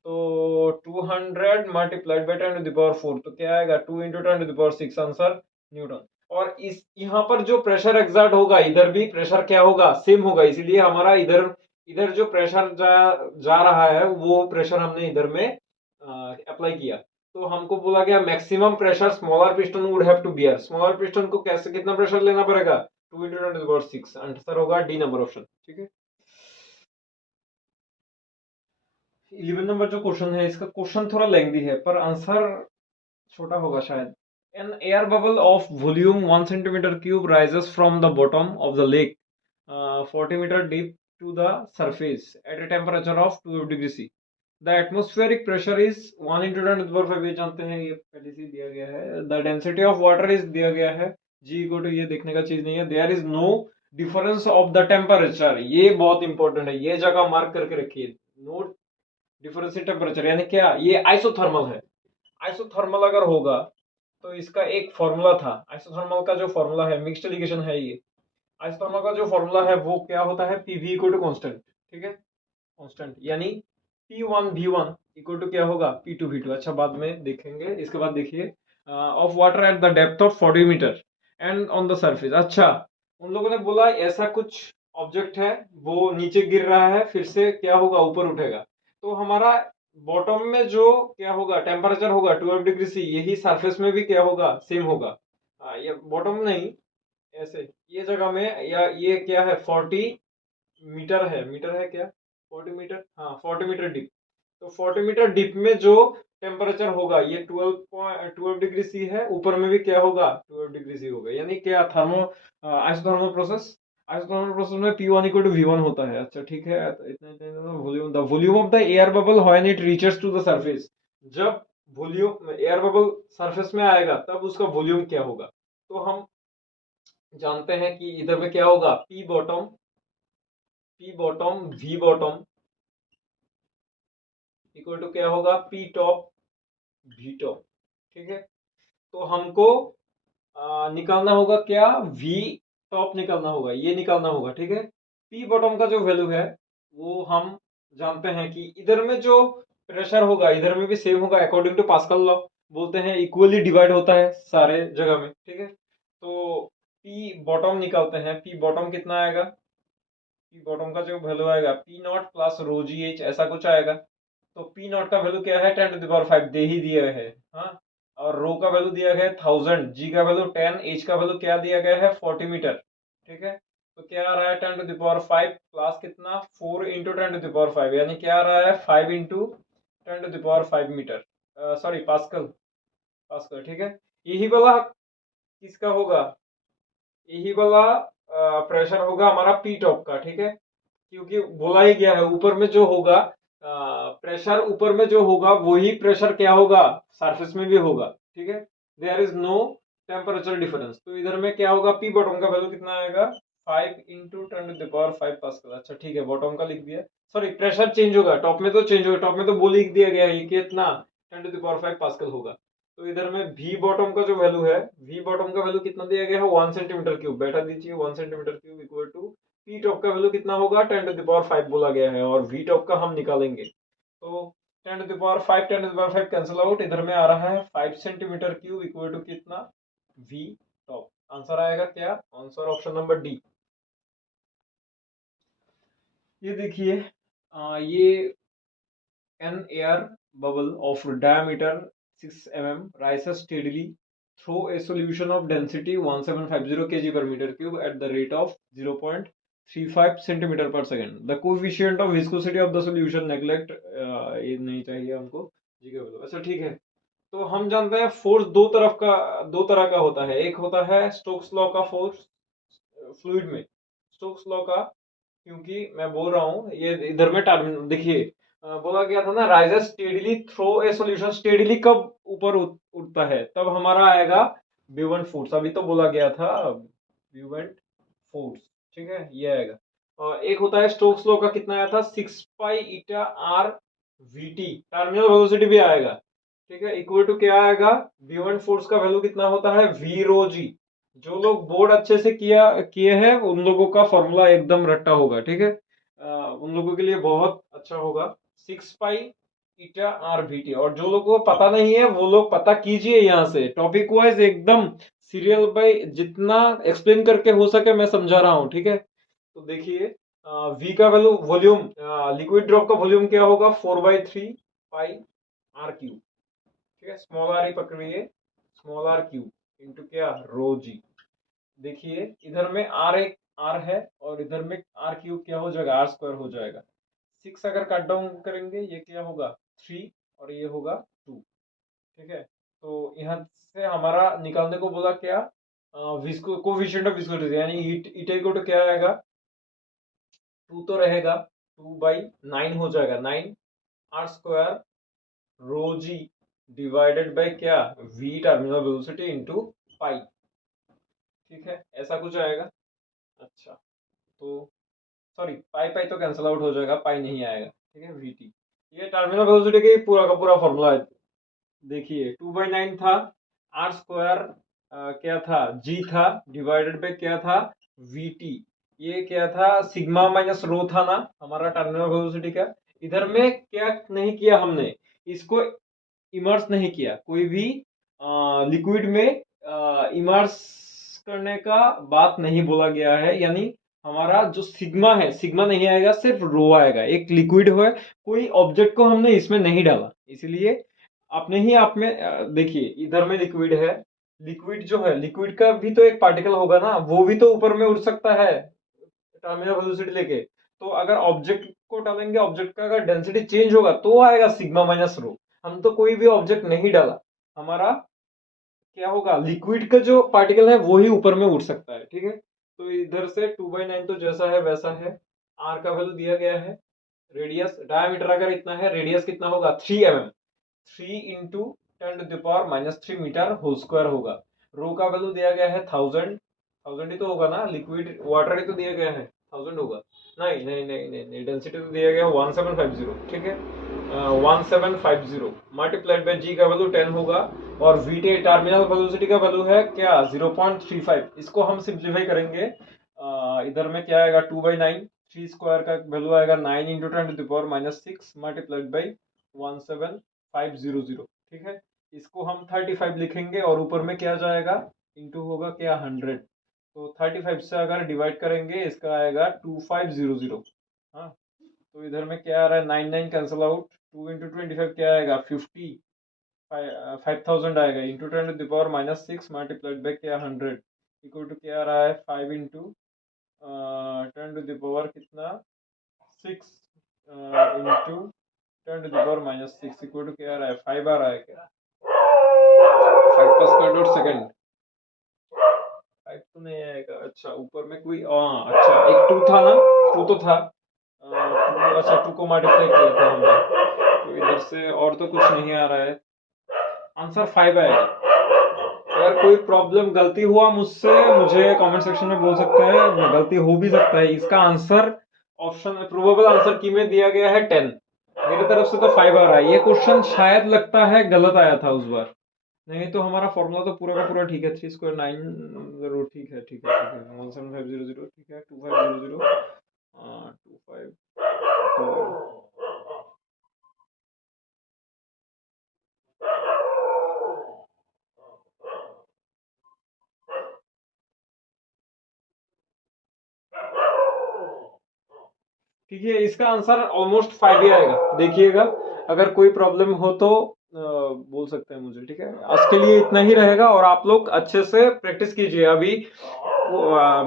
तो 200 मल्टीप्लाइड बाई 10⁻⁴, तो क्या आएगा, 2 इंटू 10⁻⁶, आंसर न्यूटन। और इस यहाँ पर जो प्रेशर एग्जर्ट होगा, इधर भी प्रेशर क्या होगा, सेम होगा, इसीलिए हमारा इधर इधर जो प्रेशर जा रहा है वो प्रेशर हमने इधर में अप्लाई किया, तो हमको बोला गया maximum pressure smaller piston would have to bear, smaller piston को कैसे कितना प्रेशर लेना पड़ेगा, 2 इंटू 10⁻⁶, आंसर होगा डी नंबर ऑप्शन, ठीक है। 11 नंबर जो क्वेश्चन है, इसका क्वेश्चन थोड़ा लेंथी है पर आंसर छोटा होगा शायद। An air bubble of volume 1 centimeter cube rises from the bottom of the lake 40 metre deep to the surface at a temperature of 12 degree C. The atmospheric pressure is 1 into 10⁵, ये जानते हैं, ये पहले से दिया गया है। The density of water is दिया गया है, जी इक्वल टू, ये देखने का चीज नहीं है। There is no difference of the temperature, ये बहुत इंपॉर्टेंट है, ये जगह मार्क करके रखिए। नो डिफरेंस इन टेम्परेचर यानी क्या, ये आइसोथर्मल है। आइसोथर्मल अगर होगा तो इसका एक फॉर्मूला था, आइसोथर्मल का जो फॉर्मूला है, मिक्स्ड लिगेशन है ये। आइसोथर्मल का जो फॉर्मूला है वो क्या होता है, पीवी इक्वल टू कांस्टेंट, ठीक है, कांस्टेंट यानी P1V1 इक्वल टू क्या होगा, P2V2। अच्छा बाद में देखेंगे, इसके बाद देखिए of water at the depth of 40 metre and on the surface. अच्छा, उन लोगों ने बोला ऐसा कुछ ऑब्जेक्ट है, वो नीचे गिर रहा है, फिर से क्या होगा, ऊपर उठेगा। तो हमारा बॉटम में जो क्या होगा, टेम्परेचर होगा 12 डिग्री सी, यही सरफेस में भी क्या होगा, सेम होगा। ये बॉटम नहीं, ऐसे ये जगह में, या ये क्या है, 40 मीटर है, मीटर है क्या, 40 मीटर, हाँ 40 मीटर डीप। तो 40 मीटर डीप में जो टेम्परेचर होगा, ये 12 डिग्री सी है, ऊपर में भी क्या होगा, 12 डिग्री सी होगा। यानी क्या, thermo isothermal process, isothermal process में P1 इक्वल टू V1 होता है। अच्छा ठीक है, तो इतना volume, the volume of the air bubble when it reaches to the surface, जब वॉल्यूम एयर बबल सरफेस में आएगा तब उसका वॉल्यूम क्या होगा। तो हम जानते हैं कि इधर में क्या होगा, P bottom V bottom equal to क्या होगा, पी टॉप वी टॉप, ठीक है। तो हमको निकालना होगा क्या, वी टॉप निकालना होगा, ये निकालना होगा, ठीक है। पी बॉटम का जो वैल्यू है वो हम जानते हैं कि इधर में जो प्रेशर होगा इधर में भी सेम होगा, अकॉर्डिंग टू पास्कल लॉ, बोलते हैं इक्वली डिवाइड होता है सारे जगह में, ठीक है। तो पी बॉटम निकालते हैं, पी बॉटम कितना आएगा, पी बॉटम का जो वैल्यू आएगा P not plus row ji H, ऐसा कुछ आएगा। तो पी नॉट का वैल्यू क्या है, 10⁵ दे ही दिया है, हाँ। और रो का वैल्यू दिया गया है 1000, जी का वैल्यू 10, एच का वैल्यू क्या दिया गया है, 40 मीटर, ठीक है। तो क्या आ रहा है, 10⁵ प्लस कितना, 4 इंटू 10⁵, यानी क्या आ रहा है, 5 into 10⁵ metre, sorry pascal, pascal, ठीक है। यही वाला किसका होगा, यही वाला प्रेशर होगा हमारा पी टॉप का, ठीक है। क्योंकि बोला ही गया है ऊपर में जो होगा, प्रेशर ऊपर में जो होगा वही प्रेशर क्या होगा, सरफेस में भी होगा, ठीक है। There is no temperature difference. तो इधर में क्या होगा, पी बॉटम का वैल्यू कितना आएगा, 5 इंटू 10⁵ पास्कल। अच्छा ठीक है, बॉटम का लिख दिया, सॉरी प्रेशर चेंज होगा, टॉप में तो चेंज होगा, टॉप में तो बोल लिख दिया गया है कि इतना 10⁵ पास्कल होगा। तो इधर में वी बॉटम का जो वैल्यू है, वी बॉटम का वैल्यू कितना दिया गया है, 1 सेंटीमीटर क्यूब, बैठा दीजिए, 1 centimetre cube equal to P top का वैल्यू कितना होगा, 10⁵ बोला गया है, और वी टॉप का हम निकालेंगे। तो 10⁵ कैंसिल आउट, इधर में आ रहा है 5 सेंटीमीटर क्यूब इक्वल टू कितना, वी टॉप। आंसर आएगा क्या, आंसर ऑप्शन नंबर डी। ये देखिए, ये an air bubble of diameter 6 mm rises steadily through a solution of density 1750 kg per meter cube at the rate of 0.35 centimeter per second. The coefficient of viscosity of the solution neglect, ये नहीं चाहिए हमको, जी के बोलो। अच्छा ठीक है, तो हम जानते हैं फोर्स दो तरह का होता है। एक होता है स्टोक्स लॉ का फोर्स फ्लूइड में, स्टोक्स लॉ का, क्योंकि मैं बोल रहा हूँ ये इधर में टर्म देखिए, बोला गया था ना, rises steadily through a solution, steadily कब ऊपर उठता है, तब हमारा आएगा ब्यूवेंट फोर्स, अभी तो बोला गया था ब्यूवेंट फोर्स, ठीक है, ये आएगा। और एक होता है स्टोक्स लॉ का, कितना आया था, 6 पाई वी टी, टर्मिनल वेलोसिटी भी आएगा, ठीक है, इक्वल टू क्या आएगा, ब्यूवेंट फोर्स का वैल्यू कितना होता है, वी रो जी। जो लोग बोर्ड अच्छे से किए हैं उन लोगों का फॉर्मूला एकदम रट्टा होगा, ठीक है, उन लोगों के लिए बहुत अच्छा होगा, 6 पाई ईटा आर वी टी। और जो लोगों को पता नहीं है वो लोग पता कीजिए, यहाँ से टॉपिक वाइज एकदम सीरियल बाय जितना एक्सप्लेन करके हो सके मैं समझा रहा हूँ, ठीक है। तो देखिए, वी का वैल्यू, वॉल्यूम, लिक्विड ड्रॉप का वॉल्यूम क्या होगा, 4/3 पाई आर क्यूब, ठीक है, स्मॉल आर ही पकड़िए, स्मॉल आर क्यूब इंटू क्या, रो जी। देखिए इधर में आर, एक आर है, और इधर में आर क्यूब क्या हो जाएगा, आर स्क्वायर हो जाएगा। 6 अगर कट डाउन करेंगे ये क्या होगा, 3, और ये होगा 2, ठीक है। तो यहाँ से हमारा निकालने को बोला क्या, विस्को कोफिशिएंट ऑफ विस्कोसिटी, यानी ईटा इक्वल टू क्या आएगा, 2 तो रहेगा, 2/9 हो जाएगा, 9 r² rho g divided by क्या, v terminal velocity into pi. ठीक है, ऐसा कुछ आएगा। अच्छा, तो सॉरी, पाई पाई तो कैंसिल आउट हो जाएगा, पाई नहीं आएगा। ठीक है, वीटी, ये टर्मिनल वेलोसिटी का पूरा का पूरा फॉर्मूला है। देखिए 2/9 था, r² क्या था, g था, डिवाइडेड बाय क्या था, vt। ये क्या था, सिग्मा माइनस रो था ना हमारा टर्मिनल वेलोसिटी का। इधर में क्या नहीं किया हमने, इसको इमर्स नहीं किया, कोई भी लिक्विड में इमर्स करने का बात नहीं बोला गया है। यानी हमारा जो सिग्मा है, सिग्मा नहीं आएगा, सिर्फ रो आएगा। एक लिक्विड है, कोई ऑब्जेक्ट को हमने इसमें नहीं डाला, इसलिए आपने ही आप में देखिए इधर में लिक्विड है, लिक्विड जो है, लिक्विड का भी तो एक पार्टिकल होगा ना, वो भी तो ऊपर में उड़ सकता है टर्मिनल वेलोसिटी लेके। तो अगर ऑब्जेक्ट को डालेंगे, ऑब्जेक्ट का अगर डेंसिटी चेंज होगा तो आएगा सिग्मा माइनस रो। हम तो कोई भी ऑब्जेक्ट नहीं डाला, हमारा क्या होगा, लिक्विड का जो पार्टिकल है वो ही ऊपर में उड़ सकता है। ठीक है, तो इधर से 2/9 तो जैसा है वैसा है। आर का वैल्यू दिया गया है, रेडियस, डायमीटर अगर इतना है, रेडियस कितना होगा, 3 mm, 3 into 10⁻³ metre whole square होगा। रो का वैल्यू दिया गया है 1000, 1000 ही तो होगा ना, लिक्विड वाटर ही तो दिया गया है, 1000 होगा। नहीं नहीं नहीं नहीं, नहीं डेंसिटी तो दिया गया है 1750। ठीक है, 1750 मल्टीप्लाइड बाय जी का वैल्यू 10 होगा, और वीटी टर्मिनल वेलोसिटी का वैल्यू है क्या, 0.35। इसको हम सिंप्लीफाई करेंगे, इधर में क्या आएगा, 2/9, 3 स्क्वायर का वैल्यू आएगा 9 इंटू 10⁻⁶ मल्टीप्लाइड बाई 17500। ठीक है, इसको हम 35 लिखेंगे, और ऊपर में क्या जाएगा, इंटू होगा क्या, 100। तो 35 से अगर डिवाइड करेंगे, इसका आएगा 2500। हाँ, तो इधर में क्या आ रहा है, 9 9 कैंसिल आउट, 2 इंटू 25 क्या आएगा, 50, 5000 आएगा, इंटू 10⁻⁶ मल्टीप्लाइड बाई क्या, 100, इक्वल टू क्या आ रहा है, 5 इंटू 10⁻⁶ कितना, 6 इंटू 10⁻⁶ इक्वल टू क्या आ रहा है, 5 आ रहा है क्या, 5 का स्क्वायर रूट सेकंड, 5 तो नहीं आएगा। अच्छा, ऊपर में कोई अच्छा एक 2 था ना, 2 तो था, 2, अच्छा 2 को मल्टीप्लाई किया था हमने, तो इधर से और तो कुछ नहीं आ रहा है, आंसर 5 आएगा। अगर कोई प्रॉब्लम गलती हुआ मुझसे, मुझे कमेंट सेक्शन में बोल सकते हैं, गलती हो भी सकता है। इसका आंसर ऑप्शन प्रोबेबल आंसर की में दिया गया है 10, मेरी तरफ से तो 5 आ रहा है। ये क्वेश्चन शायद लगता है गलत आया था उस बार, नहीं तो हमारा फॉर्मूला तो पूरा का पूरा ठीक है, 3² 9 जरूर, ठीक है ठीक है ठीक है, 17500, ठीक है, 2500, 2500। ठीक है, इसका आंसर ऑलमोस्ट 5 ही आएगा, देखिएगा। अगर कोई प्रॉब्लम हो तो बोल सकते हैं मुझे। ठीक है, आज के लिए इतना ही रहेगा, और आप लोग अच्छे से प्रैक्टिस कीजिए। अभी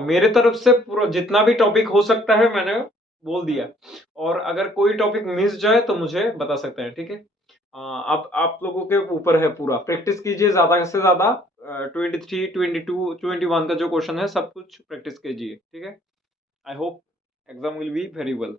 मेरे तरफ से पूरा जितना भी टॉपिक हो सकता है मैंने बोल दिया, और अगर कोई टॉपिक मिस जाए तो मुझे बता सकते हैं। ठीक है, आप लोगों के ऊपर है, पूरा प्रैक्टिस कीजिए ज्यादा से ज्यादा। 23, 22, 21 का जो क्वेश्चन है सब कुछ प्रैक्टिस कीजिए। ठीक है, I hope exam will be very well.